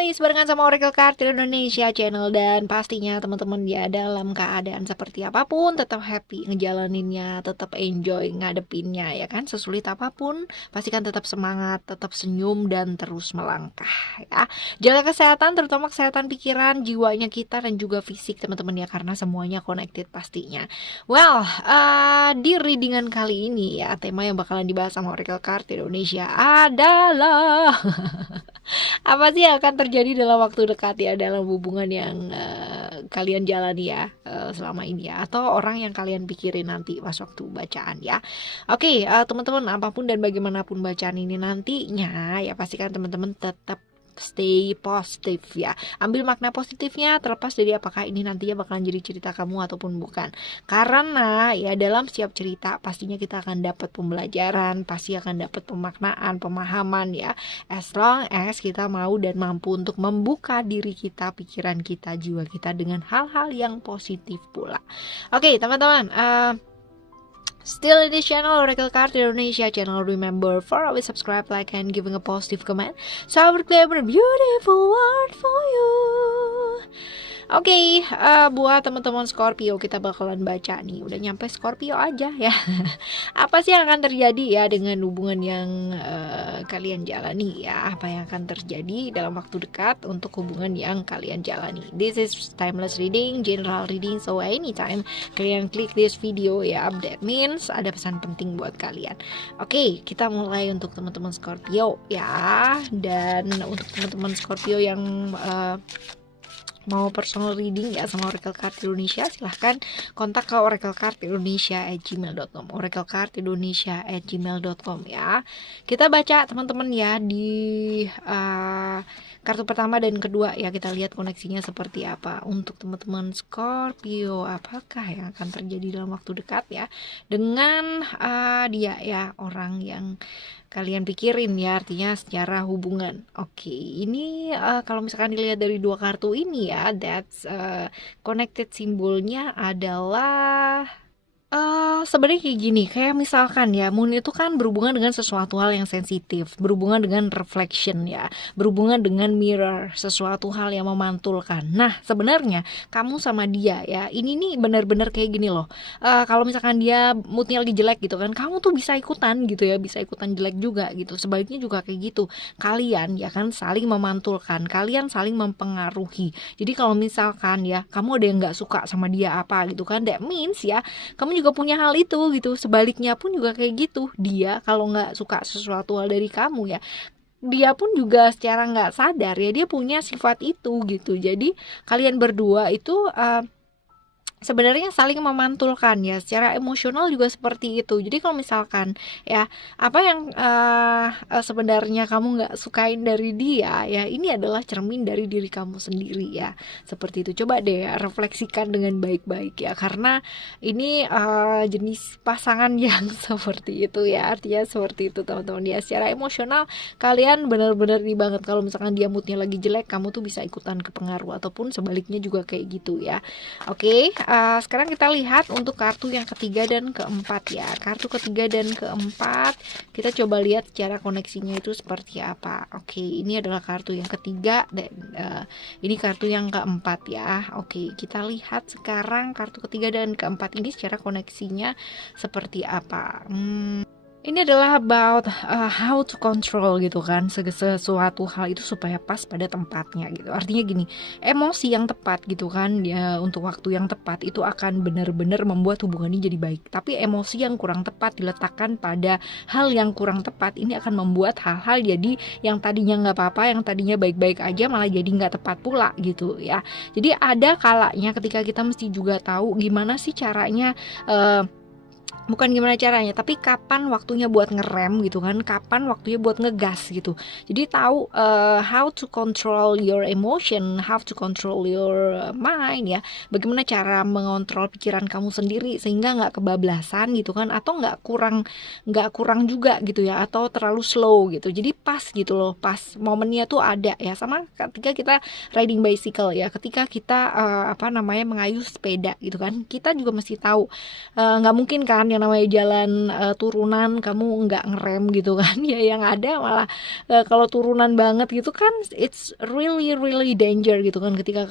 always barengan sama Oracle Card Indonesia Channel. Dan pastinya teman-teman ya, dalam keadaan seperti apapun tetap happy ngejalaninnya, tetap enjoy ngadepinnya ya kan. Sesulit apapun pastikan tetap semangat, tetap senyum dan terus melangkah ya. Jaga kesehatan, terutama kesehatan pikiran, jiwanya kita dan juga fisik teman-teman ya, karena semuanya connected pastinya. Well, di readingan kali ini ya, tema yang bakalan dibahas sama Oracle Card Indonesia adalah apa sih yang akan terjadi dalam waktu dekat ya, dalam hubungan yang kalian jalani ya selama ini ya, atau orang yang kalian pikirin nanti pas waktu bacaan ya. Oke, teman-teman, apapun dan bagaimanapun bacaan ini nantinya ya, pastikan teman-teman tetap stay positif ya. Ambil makna positifnya, terlepas dari apakah ini nantinya bakalan jadi cerita kamu ataupun bukan. Karena ya dalam setiap cerita pastinya kita akan dapat pembelajaran, pasti akan dapat pemaknaan, pemahaman ya. As long as kita mau dan mampu untuk membuka diri kita, pikiran kita, jiwa kita dengan hal-hal yang positif pula. Oke, teman-teman, still in this channel, Oracle Card Indonesia Channel. Remember for always subscribe, like, and giving a positive comment, so I will play a beautiful word for you. Oke, buat teman-teman Scorpio, kita bakalan baca nih. Udah nyampe Scorpio aja ya. Apa sih yang akan terjadi ya dengan hubungan yang kalian jalani ya? Apa yang akan terjadi dalam waktu dekat untuk hubungan yang kalian jalani? This is timeless reading, general reading, so anytime kalian klik this video ya, that means ada pesan penting buat kalian. Oke, kita mulai untuk teman-teman Scorpio ya. Dan untuk teman-teman Scorpio yang mau personal reading ya sama Oracle Card Indonesia, silahkan kontak ke oraclecardindonesia@gmail.com, oraclecardindonesia@gmail.com ya. Kita baca teman-teman ya di kartu pertama dan kedua ya, kita lihat koneksinya seperti apa untuk teman-teman Scorpio. Apakah yang akan terjadi dalam waktu dekat ya dengan dia ya, orang yang kalian pikirin ya, artinya secara hubungan. Oke, ini kalau misalkan dilihat dari dua kartu ini ya, that's connected, simbolnya adalah sebenarnya kayak gini, kayak misalkan ya, moon itu kan berhubungan dengan sesuatu hal yang sensitif, berhubungan dengan reflection ya, berhubungan dengan mirror, sesuatu hal yang memantulkan. Nah, sebenarnya kamu sama dia ya, ini nih benar-benar kayak gini loh. Kalau misalkan dia moodnya lagi jelek gitu kan, kamu tuh bisa ikutan gitu ya, bisa ikutan jelek juga gitu. Sebaliknya juga kayak gitu. Kalian ya kan saling memantulkan, kalian saling mempengaruhi. Jadi kalau misalkan ya, kamu ada yang nggak suka sama dia apa gitu kan, that means ya, kamu juga punya hal itu gitu. Sebaliknya pun juga kayak gitu. Dia kalau nggak suka sesuatu hal dari kamu ya, dia pun juga secara nggak sadar ya, dia punya sifat itu gitu. Jadi kalian berdua itu sebenarnya saling memantulkan ya, secara emosional juga seperti itu. Jadi kalau misalkan ya, apa yang sebenarnya kamu nggak sukain dari dia ya, ini adalah cermin dari diri kamu sendiri ya, seperti itu. Coba deh ya, refleksikan dengan baik-baik ya, karena ini jenis pasangan yang seperti itu ya, artinya seperti itu teman-teman ya. Secara emosional kalian benar-benar nih banget. Kalau misalkan dia moodnya lagi jelek, kamu tuh bisa ikutan kepengaruh, ataupun sebaliknya juga kayak gitu ya. Oke, sekarang kita lihat untuk kartu yang ketiga dan keempat ya. Kartu ketiga dan keempat, kita coba lihat secara koneksinya itu seperti apa. Oke, ini adalah kartu yang ketiga dan ini kartu yang keempat ya. Oke, kita lihat sekarang kartu ketiga dan keempat ini secara koneksinya seperti apa. Ini adalah about how to control gitu kan, sesuatu hal itu supaya pas pada tempatnya gitu. Artinya gini, emosi yang tepat gitu kan ya, untuk waktu yang tepat itu akan benar-benar membuat hubungan ini jadi baik. Tapi emosi yang kurang tepat diletakkan pada hal yang kurang tepat, ini akan membuat hal-hal jadi yang tadinya nggak apa-apa, yang tadinya baik-baik aja malah jadi nggak tepat pula gitu ya. Jadi ada kalanya ketika kita mesti juga tahu gimana sih caranya, bukan gimana caranya, tapi kapan waktunya buat ngerem gitu kan, kapan waktunya buat ngegas gitu. Jadi tahu how to control your emotion, how to control your mind ya. Bagaimana cara mengontrol pikiran kamu sendiri sehingga nggak kebablasan gitu kan, atau nggak kurang juga gitu ya, atau terlalu slow gitu. Jadi pas gitu loh, pas momennya tuh ada ya. Sama ketika kita riding bicycle ya, ketika kita mengayuh sepeda gitu kan, kita juga mesti tahu nggak mungkin kan yang yang namanya jalan turunan kamu nggak ngerem gitu kan ya, yang ada malah kalau turunan banget gitu kan it's really really danger gitu kan, ketika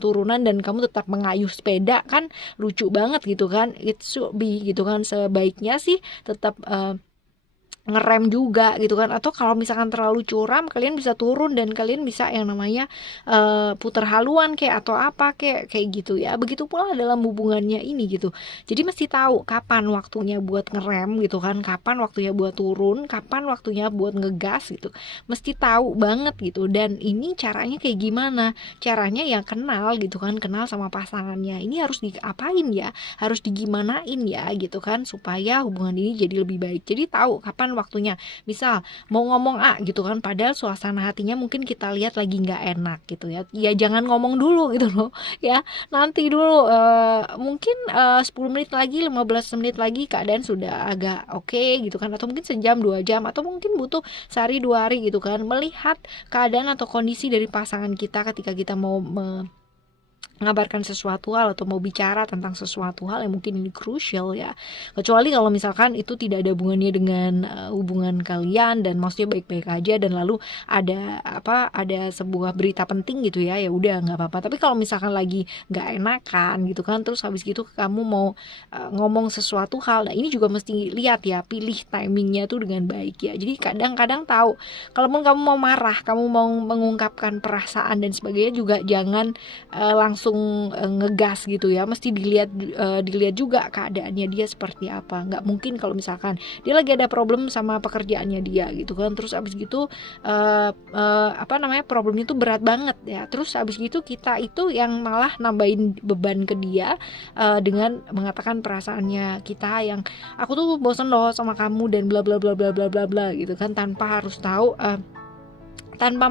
turunan dan kamu tetap mengayuh sepeda kan lucu banget gitu kan. It should be gitu kan, sebaiknya sih tetap ngerem juga gitu kan. Atau kalau misalkan terlalu curam, kalian bisa turun dan kalian bisa yang namanya putar haluan kayak atau apa kayak gitu ya. Begitu pula dalam hubungannya ini gitu. Jadi mesti tahu kapan waktunya buat ngerem gitu kan, kapan waktunya buat turun, kapan waktunya buat ngegas gitu. Mesti tahu banget gitu. Dan ini caranya kayak gimana? Caranya ya kenal gitu kan, kenal sama pasangannya. Ini harus diapain ya? Harus digimanain ya gitu kan, supaya hubungan ini jadi lebih baik. Jadi tahu kapan waktunya. Misal mau ngomong A gitu kan, padahal suasana hatinya mungkin kita lihat lagi nggak enak gitu ya. Ya jangan ngomong dulu gitu loh ya. Nanti dulu mungkin 10 menit lagi, 15 menit lagi keadaan sudah agak oke gitu kan, atau mungkin sejam 2 jam, atau mungkin butuh sehari 2 hari gitu kan, melihat keadaan atau kondisi dari pasangan kita ketika kita mau mengabarkan sesuatu hal atau mau bicara tentang sesuatu hal yang mungkin ini crucial ya. Kecuali kalau misalkan itu tidak ada hubungannya dengan hubungan kalian dan maksudnya baik-baik aja, dan lalu ada sebuah berita penting gitu ya, ya udah nggak apa-apa. Tapi kalau misalkan lagi nggak enakan gitu kan, terus habis gitu kamu mau ngomong sesuatu hal, nah ini juga mesti lihat ya, pilih timingnya tuh dengan baik ya. Jadi kadang-kadang tahu, kalaupun kamu mau marah, kamu mau mengungkapkan perasaan dan sebagainya, juga jangan langsung ngegas gitu ya. Mesti dilihat juga keadaannya dia seperti apa. Nggak mungkin kalau misalkan dia lagi ada problem sama pekerjaannya dia gitu kan, terus abis gitu problemnya tuh berat banget ya, terus abis gitu kita itu yang malah nambahin beban ke dia dengan mengatakan perasaannya kita yang aku tuh bosan loh sama kamu dan bla bla bla bla bla bla bla gitu kan, tanpa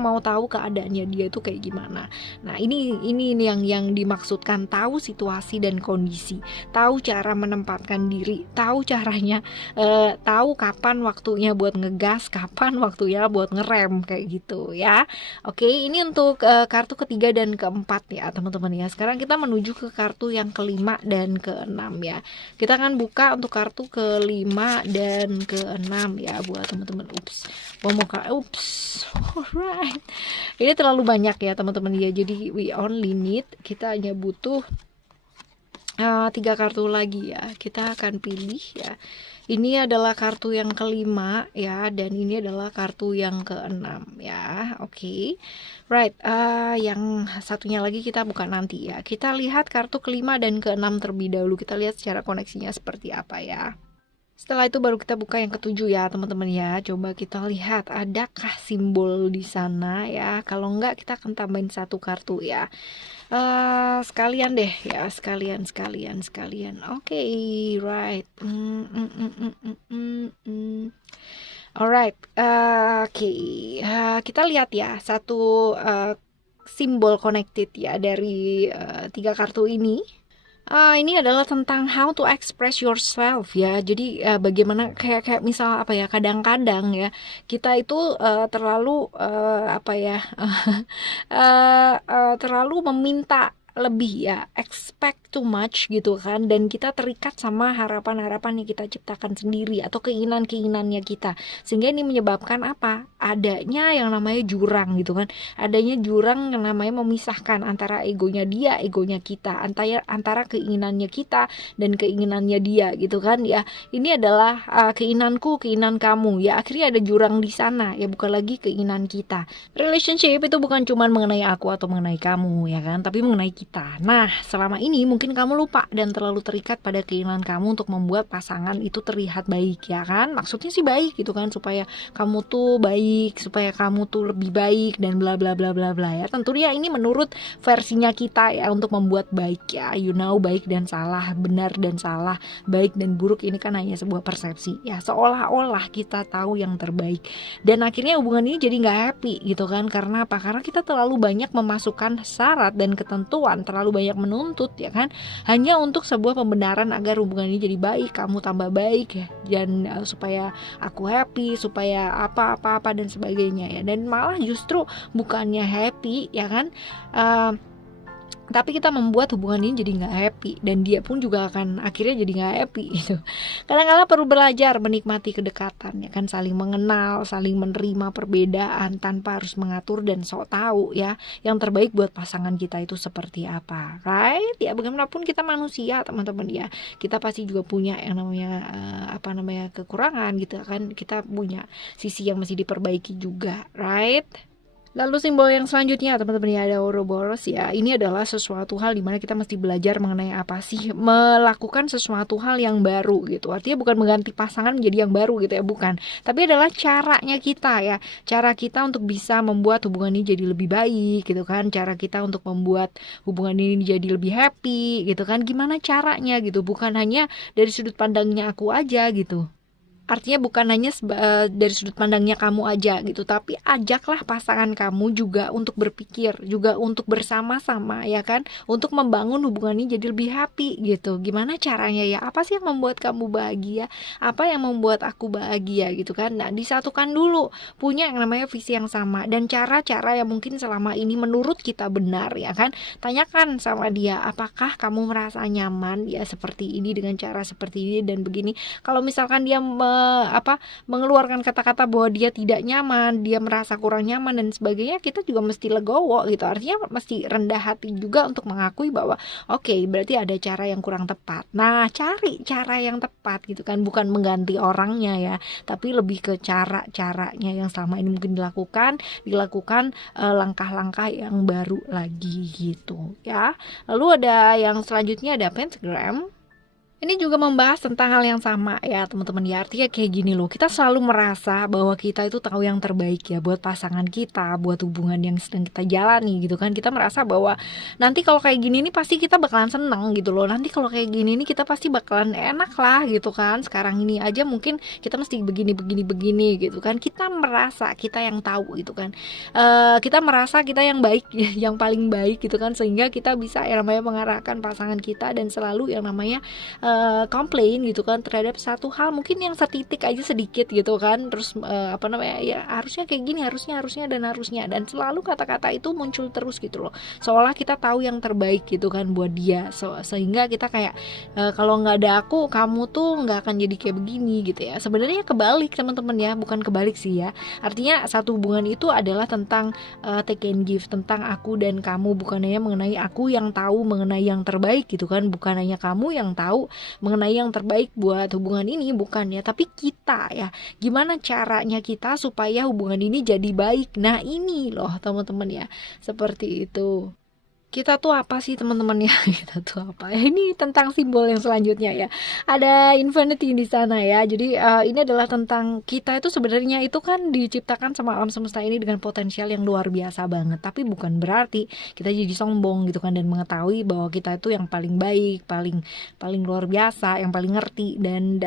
mau tahu keadaannya dia itu kayak gimana. Nah ini yang dimaksudkan, tahu situasi dan kondisi, tahu cara menempatkan diri, tahu caranya, tahu kapan waktunya buat ngegas, kapan waktunya buat ngerem kayak gitu ya. Oke, ini untuk kartu ketiga dan keempat ya teman-teman ya. Sekarang kita menuju ke kartu yang kelima dan keenam ya. Kita akan buka untuk kartu kelima dan keenam ya buat teman-teman. Alright. Ini terlalu banyak ya teman-teman ya. Jadi kita hanya butuh 3 kartu lagi ya. Kita akan pilih ya. Ini adalah kartu yang kelima ya, dan ini adalah kartu yang keenam ya. Oke. Right, yang satunya lagi kita buka nanti ya. Kita lihat kartu kelima dan keenam terlebih dahulu. Kita lihat secara koneksinya seperti apa ya. Setelah itu baru kita buka yang ketujuh ya teman-teman ya. Coba kita lihat adakah simbol di sana ya. Kalau enggak kita akan tambahin 1 kartu ya. Sekalian deh ya, sekalian. Oke, right. Alright, oke. Kita lihat ya satu simbol connected ya dari 3 kartu ini. Ini adalah tentang how to express yourself ya. Jadi bagaimana kayak misal apa ya, kadang-kadang ya kita itu terlalu terlalu meminta lebih ya, expect too much gitu kan, dan kita terikat sama harapan-harapan yang kita ciptakan sendiri atau keinginan-keinginannya kita, sehingga ini menyebabkan apa, adanya yang namanya jurang gitu kan, adanya jurang yang namanya memisahkan antara egonya dia, egonya kita, antara keinginannya kita dan keinginannya dia gitu kan ya. Ini adalah keinginanku, keinginan kamu ya, akhirnya ada jurang di sana ya, bukan lagi keinginan kita. Relationship itu bukan cuma mengenai aku atau mengenai kamu ya kan, tapi mengenai kita. Nah, selama ini mungkin kamu lupa dan terlalu terikat pada keinginan kamu untuk membuat pasangan itu terlihat baik ya kan. Maksudnya sih baik gitu kan, supaya kamu tuh baik, supaya kamu tuh lebih baik dan bla bla bla bla bla ya. Tentunya ini menurut versinya kita ya untuk membuat baik ya. Baik dan salah, benar dan salah, baik dan buruk ini kan hanya sebuah persepsi ya. Seolah-olah kita tahu yang terbaik. Dan akhirnya hubungan ini jadi nggak happy gitu kan. Karena apa? Karena kita terlalu banyak memasukkan syarat dan ketentuan, terlalu banyak menuntut ya kan, hanya untuk sebuah pembenaran agar hubungan ini jadi baik, kamu tambah baik ya, dan supaya aku happy, supaya apa dan sebagainya ya. Dan malah justru bukannya happy ya kan, tapi kita membuat hubungan ini jadi nggak happy, dan dia pun juga akan akhirnya jadi nggak happy gitu. Kadang-kadang perlu belajar menikmati kedekatan, ya kan, saling mengenal, saling menerima perbedaan tanpa harus mengatur dan sok tahu ya yang terbaik buat pasangan kita itu seperti apa, right? Ya bagaimanapun kita manusia teman-teman ya, kita pasti juga punya yang namanya kekurangan gitu kan, kita punya sisi yang mesti diperbaiki juga, right? Lalu simbol yang selanjutnya teman-teman ya, ada Ouroboros ya. Ini adalah sesuatu hal dimana kita mesti belajar mengenai apa sih, melakukan sesuatu hal yang baru gitu. Artinya bukan mengganti pasangan menjadi yang baru gitu ya, bukan. Tapi adalah caranya kita ya, cara kita untuk bisa membuat hubungan ini jadi lebih baik gitu kan, cara kita untuk membuat hubungan ini jadi lebih happy gitu kan. Gimana caranya gitu, bukan hanya dari sudut pandangnya aku aja gitu. Artinya bukan hanya dari sudut pandangnya kamu aja gitu, tapi ajaklah pasangan kamu juga untuk berpikir, juga untuk bersama-sama ya kan, untuk membangun hubungan ini jadi lebih happy gitu. Gimana caranya ya? Apa sih yang membuat kamu bahagia? Apa yang membuat aku bahagia gitu kan? Nah, disatukan dulu, punya yang namanya visi yang sama dan cara-cara yang mungkin selama ini menurut kita benar ya kan. Tanyakan sama dia, apakah kamu merasa nyaman ya seperti ini, dengan cara seperti ini dan begini. Kalau misalkan dia mengeluarkan kata-kata bahwa dia tidak nyaman, dia merasa kurang nyaman dan sebagainya, kita juga mesti legowo gitu. Artinya mesti rendah hati juga untuk mengakui bahwa oke, berarti ada cara yang kurang tepat. Nah, cari cara yang tepat gitu kan, bukan mengganti orangnya ya, tapi lebih ke cara-caranya yang selama ini mungkin dilakukan langkah-langkah yang baru lagi gitu ya. Lalu ada yang selanjutnya, ada pentagram. Ini juga membahas tentang hal yang sama ya teman-teman ya. Artinya kayak gini loh, kita selalu merasa bahwa kita itu tahu yang terbaik ya buat pasangan kita, buat hubungan yang sedang kita jalani gitu kan. Kita merasa bahwa nanti kalau kayak gini nih pasti kita bakalan seneng gitu loh, nanti kalau kayak gini nih kita pasti bakalan enak lah gitu kan. Sekarang ini aja mungkin kita mesti begini gitu kan. Kita merasa kita yang tahu gitu kan, kita merasa kita yang baik yang paling baik gitu kan, sehingga kita bisa yang namanya mengarahkan pasangan kita dan selalu yang namanya komplain gitu kan terhadap satu hal mungkin yang setitik aja sedikit gitu kan, terus ya harusnya kayak gini, harusnya dan selalu kata-kata itu muncul terus gitu loh, seolah kita tahu yang terbaik gitu kan buat dia, sehingga kita kayak kalau nggak ada aku kamu tuh nggak akan jadi kayak begini gitu ya. Sebenarnya kebalik teman-teman ya, bukan kebalik sih ya. Artinya satu hubungan itu adalah tentang take and give, tentang aku dan kamu, bukan hanya mengenai aku yang tahu mengenai yang terbaik gitu kan, bukan hanya kamu yang tahu mengenai yang terbaik buat hubungan ini, bukan ya, tapi kita ya, gimana caranya kita supaya hubungan ini jadi baik. Nah ini loh teman-teman ya, seperti itu. Kita tuh apa sih teman-teman ya? Kita tuh apa? Ini tentang simbol yang selanjutnya ya. Ada infinity di sana ya. Jadi ini adalah tentang kita itu sebenarnya itu kan diciptakan sama alam semesta ini dengan potensial yang luar biasa banget. Tapi bukan berarti kita jadi sombong gitu kan, dan mengetahui bahwa kita itu yang paling baik, paling luar biasa, yang paling ngerti dan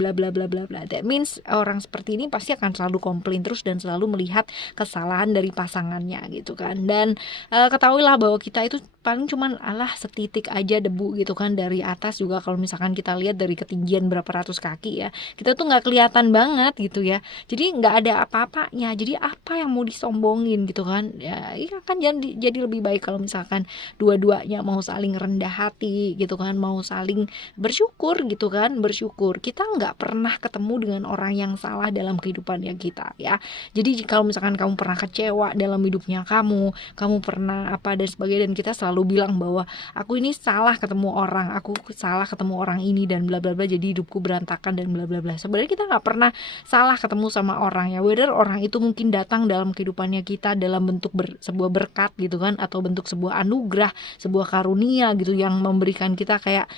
bla bla bla bla bla. That means orang seperti ini pasti akan selalu komplain terus dan selalu melihat kesalahan dari pasangannya gitu kan. Dan ketahuilah bahwa kita itu paling cuman setitik aja debu gitu kan dari atas. Juga kalau misalkan kita lihat dari ketinggian berapa ratus kaki ya, kita tuh nggak kelihatan banget gitu ya, jadi nggak ada apa-apanya. Jadi apa yang mau disombongin gitu kan ya, iya kan jadi lebih baik kalau misalkan dua-duanya mau saling rendah hati gitu kan, mau saling bersyukur gitu kan. Bersyukur kita nggak pernah ketemu dengan orang yang salah dalam kehidupannya kita ya. Jadi kalau misalkan kamu pernah kecewa dalam hidupnya kamu pernah apa dan sebagainya, dan kita selalu bilang bahwa aku ini salah ketemu orang ini dan bla bla bla, jadi hidupku berantakan dan bla bla bla. Sebenarnya kita nggak pernah salah ketemu sama orang ya, whether orang itu mungkin datang dalam kehidupannya kita dalam bentuk sebuah berkat gitu kan, atau bentuk sebuah anugerah, sebuah karunia gitu yang memberikan kita kayak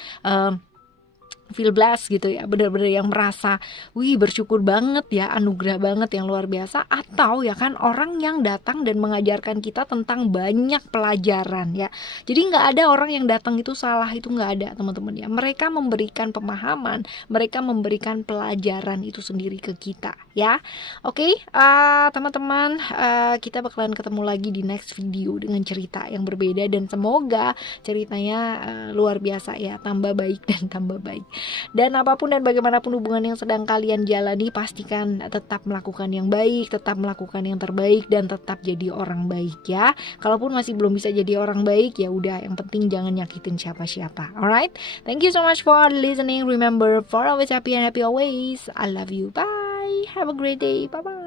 feel blessed gitu ya, benar-benar yang merasa wih bersyukur banget ya, anugerah banget yang luar biasa. Atau ya kan orang yang datang dan mengajarkan kita tentang banyak pelajaran ya. Jadi nggak ada orang yang datang itu salah, itu nggak ada teman-teman ya. Mereka memberikan pemahaman, mereka memberikan pelajaran itu sendiri ke kita ya. Oke, teman-teman, kita bakalan ketemu lagi di next video dengan cerita yang berbeda, dan semoga ceritanya luar biasa ya, tambah baik dan tambah baik. Dan apapun dan bagaimanapun hubungan yang sedang kalian jalani, pastikan tetap melakukan yang baik, tetap melakukan yang terbaik, dan tetap jadi orang baik ya. Kalaupun masih belum bisa jadi orang baik, ya udah, yang penting jangan nyakitin siapa-siapa. Alright, thank you so much for listening. Remember, for always happy and happy always. I love you. Bye. Have a great day. Bye bye.